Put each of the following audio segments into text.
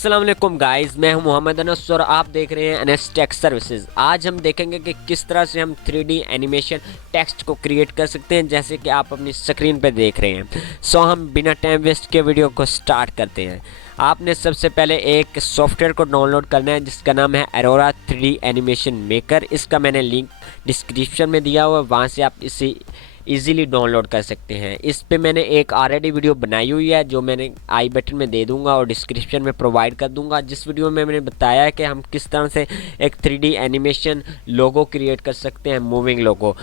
अस्सलाम वालेकुम गाइस, मैं हूं मोहम्मद अनस और आप देख रहे हैं अनस टेक सर्विसेज। आज हम देखेंगे कि किस तरह से हम 3D एनिमेशन टेक्स्ट को क्रिएट कर सकते हैं, जैसे कि आप अपनी स्क्रीन पर देख रहे हैं। हम बिना टाइम वेस्ट के वीडियो को स्टार्ट करते हैं। आपने सबसे पहले एक सॉफ्टवेयर को डाउनलोड करना है जिसका नाम है अरोरा 3D एनिमेशन मेकर। इसका मैंने लिंक डिस्क्रिप्शन में दिया हुआ है, वहाँ से आप इसे इजीली डाउनलोड कर सकते हैं। इस पे मैंने एक ऑलरेडी वीडियो बनाई हुई है जो मैंने आई बटन में दे दूंगा और डिस्क्रिप्शन में प्रोवाइड कर दूंगा, जिस वीडियो में मैंने बताया है कि हम किस तरह से एक 3D एनिमेशन लोगो क्रिएट कर सकते हैं, मूविंग लोगो।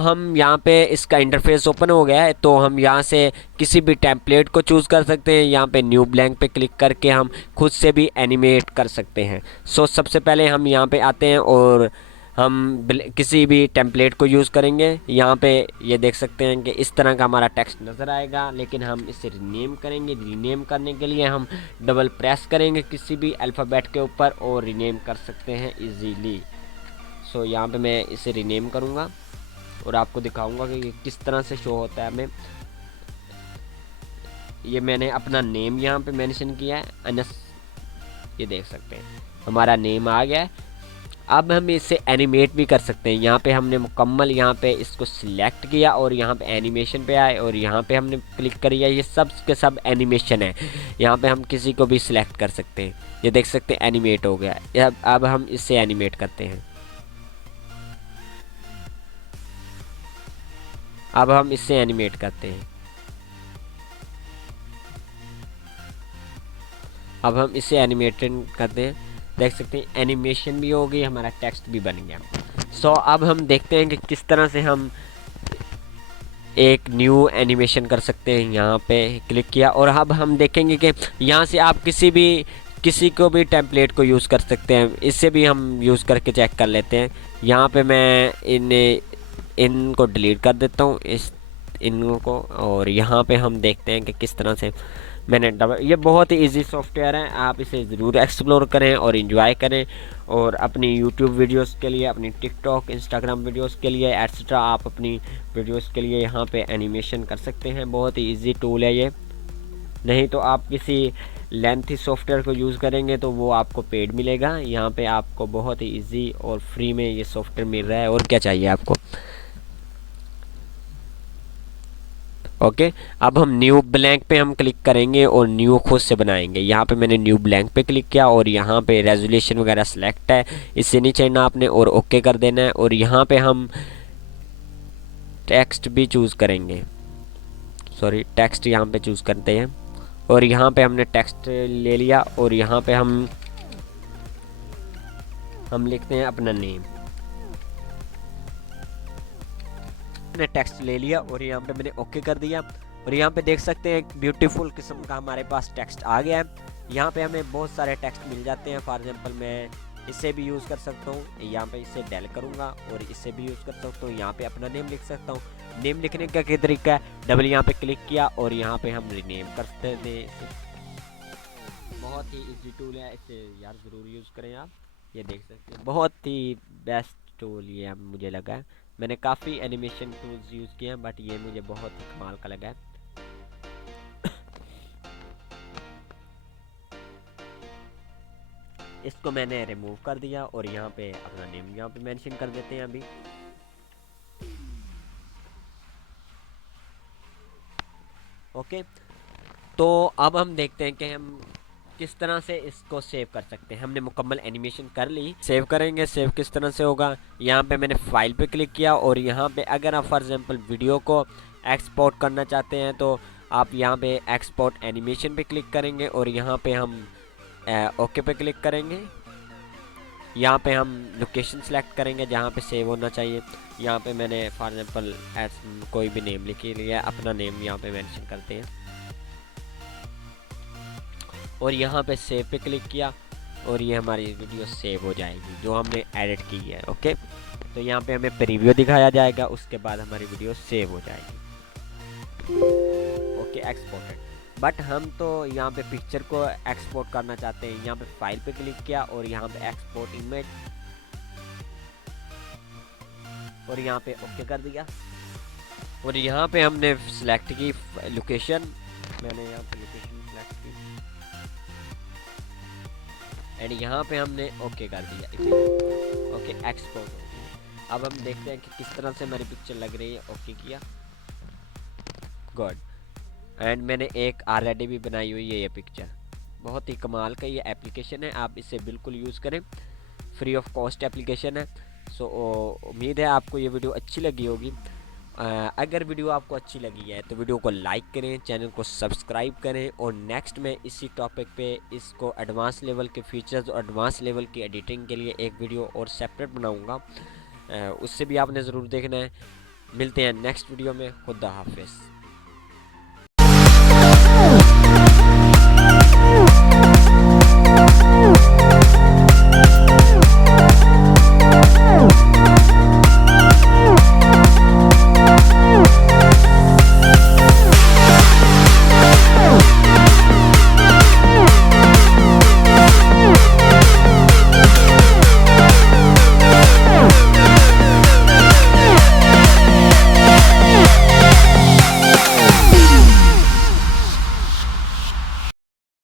हम यहाँ पे इसका इंटरफेस ओपन हो गया है, तो हम यहाँ से किसी भी टेम्पलेट को चूज़ कर सकते हैं। यहाँ पे न्यू ब्लैंक पे क्लिक करके हम खुद से भी एनिमेट कर सकते हैं। सबसे पहले हम यहाँ पे आते हैं और हम किसी भी टेम्पलेट को यूज़ करेंगे। यहाँ पे ये देख सकते हैं कि इस तरह का हमारा टेक्स्ट नज़र आएगा, लेकिन हम इसे रीनेम करेंगे। रीनेम करने के लिए हम डबल प्रेस करेंगे किसी भी अल्फ़ाबेट के ऊपर और रीनेम कर सकते हैं इजीली। यहाँ पे मैं इसे रीनेम करूँगा और आपको दिखाऊँगा कि किस तरह से शो होता है हमें। ये मैंने अपना नेम यहाँ पे मेंशन किया है, अनस। ये देख सकते हैं हमारा नेम आ गया है। अब हम इसे एनिमेट भी कर सकते हैं। यहाँ पे हमने मुकम्मल यहाँ पे इसको सिलेक्ट किया और यहाँ पे एनिमेशन पे आए और यहाँ पे हमने क्लिक किया। ये सब के सब एनिमेशन है। यहाँ पे हम किसी को भी सिलेक्ट कर सकते हैं। ये देख सकते हैं एनिमेट हो गया। अब हम इससे एनिमेट करते हैं। अब हम इससे एनिमेट करते हैं। अब हम इसे एनिमेटेड करते हैं। देख सकते हैं एनिमेशन भी हो गई, हमारा टेक्स्ट भी बन गया। अब हम देखते हैं कि किस तरह से हम एक न्यू एनिमेशन कर सकते हैं। यहाँ पे क्लिक किया और अब हम देखेंगे कि यहाँ से आप किसी को भी टेम्पलेट को यूज़ कर सकते हैं। इससे भी हम यूज़ करके चेक कर लेते हैं। यहाँ पे मैं इनको डिलीट कर देता हूँ, इनको। और यहाँ पे हम देखते हैं कि किस तरह से मैंने ये बहुत ही इजी सॉफ्टवेयर है। आप इसे ज़रूर एक्सप्लोर करें और इन्जॉय करें, और अपनी यूट्यूब वीडियोस के लिए, अपनी टिकटॉक, इंस्टाग्राम वीडियोस के लिए एक्स्ट्रा आप अपनी वीडियोस के लिए यहाँ पे एनिमेशन कर सकते हैं। बहुत ही इजी टूल है ये। नहीं तो आप किसी लेंथी सॉफ्टवेयर को यूज़ करेंगे तो वो आपको पेड मिलेगा। यहाँ पे आपको बहुत ही ईजी और फ्री में ये सॉफ्टवेयर मिल रहा है, और क्या चाहिए आपको। ओके, अब हम न्यू ब्लैंक पे हम क्लिक करेंगे और न्यू खुद से बनाएंगे। यहाँ पे मैंने न्यू ब्लैंक पे क्लिक किया और यहाँ पे रेजोल्यूशन वगैरह सेलेक्ट है, इससे नहीं चढ़ना आपने, और ओके कर देना है। और यहाँ पे हम टेक्स्ट भी चूज़ करेंगे। टेक्स्ट यहाँ पे चूज़ करते हैं और यहाँ पे हमने टेक्स्ट ले लिया और यहाँ पे हम लिखते हैं अपना नेम। मैंने टेक्स्ट ले लिया और यहाँ पे मैंने ओके कर दिया, और यहाँ पे देख सकते हैं एक ब्यूटीफुल किस्म का हमारे पास टेक्स्ट आ गया है। यहाँ पे हमें बहुत सारे टेक्स्ट मिल जाते हैं। फॉर एग्जांपल मैं इससे भी यूज़ कर सकता हूँ। यहाँ पे इसे डेल करूँगा और इससे भी यूज़ कर सकता हूँ। यहाँ पे अपना नेम लिख सकता हूँ। नेम लिखने का क्या तरीका है, डबल यहाँ पे क्लिक किया और यहाँ पे हम रीनेम करते हैं। बहुत ही ईजी टूल है, इसे यार ज़रूर यूज़ करें आप। ये देख सकते हैं बहुत ही बेस्ट टूल ये मुझे लगा है। मैंने काफ़ी एनिमेशन टूल्स यूज़ किए हैं, बट ये मुझे बहुत ही कमाल का लगा है। इसको मैंने रिमूव कर दिया और यहाँ पे अपना नेम यहाँ पे मेंशन कर देते हैं अभी। ओके, तो अब हम देखते हैं कि हम किस तरह से इसको सेव कर सकते हैं। हमने मुकम्मल एनिमेशन कर ली। सेव करेंगे, सेव किस तरह से होगा। यहाँ पे मैंने फाइल पे क्लिक किया और यहाँ पे अगर आप फॉर एग्जांपल वीडियो को एक्सपोर्ट करना चाहते हैं तो आप यहाँ पे एक्सपोर्ट एनिमेशन पे क्लिक करेंगे और यहाँ पे हम ओके पे क्लिक करेंगे। यहाँ पे हम लोकेशन सेलेक्ट करेंगे जहाँ पे सेव होना चाहिए। यहाँ पे मैंने फॉर एग्जांपल कोई भी नेम लिख लिया, अपना नेम यहाँ पे मेंशन करते हैं और यहाँ पे सेव पे क्लिक किया और ये हमारी वीडियो सेव हो जाएगी जो हमने एडिट की है। ओके, तो यहाँ पे हमें प्रीव्यू दिखाया जाएगा, उसके बाद हमारी वीडियो सेव हो जाएगी। Okay, exported. बट हम तो यहाँ पे पिक्चर को एक्सपोर्ट करना चाहते हैं। यहाँ पे फाइल पे क्लिक किया और यहाँ पे एक्सपोर्ट इमेज और यहाँ पे ओके कर दिया। और यहाँ पे हमने सिलेक्ट की लोकेशन। मैंने यहाँ पे लोकेशन सिलेक्ट की एंड यहाँ पे हमने ओके कर दिया इसे। ओके एक्सपोर्ट हो गया। अब हम देखते हैं कि किस तरह से हमारी पिक्चर लग रही है। ओके किया, गुड। एंड मैंने एक ऑलरेडी भी बनाई हुई है ये पिक्चर। बहुत ही कमाल का ये एप्लीकेशन है, आप इसे बिल्कुल यूज़ करें, फ्री ऑफ कॉस्ट एप्लीकेशन है। सो उम्मीद है आपको ये वीडियो अच्छी लगी होगी। अगर वीडियो आपको अच्छी लगी है तो वीडियो को लाइक करें, चैनल को सब्सक्राइब करें, और नेक्स्ट में इसी टॉपिक पे इसको एडवांस लेवल के फीचर्स और एडवांस लेवल की एडिटिंग के लिए एक वीडियो और सेपरेट बनाऊंगा, उससे भी आपने ज़रूर देखना है। मिलते हैं नेक्स्ट वीडियो में। खुदा हाफिज़।